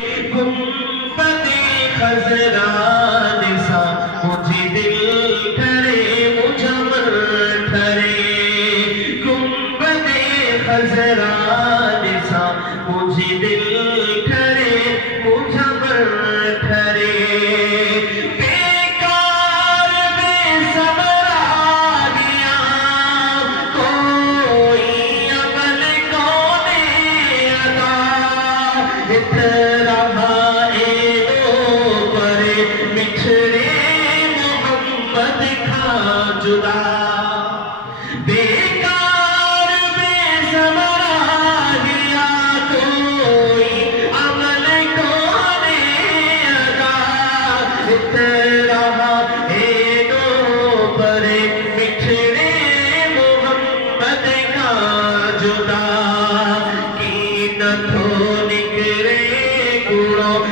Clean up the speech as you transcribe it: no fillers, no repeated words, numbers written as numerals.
گنبد خزران سا مجھے دل ٹھرے مجمر ٹھرے گنبد خزران سا مجھے دل ٹھرے مجمر ٹھرے بیکار بے صبر آ گیا کوئی عمل کونے ادا جدا بیکار بے صبر آ گیا کوئی عمل کونے ادا رہا اینوں پر بچھڑے محمد کا جدا کی نہ تھو نکرے گڑو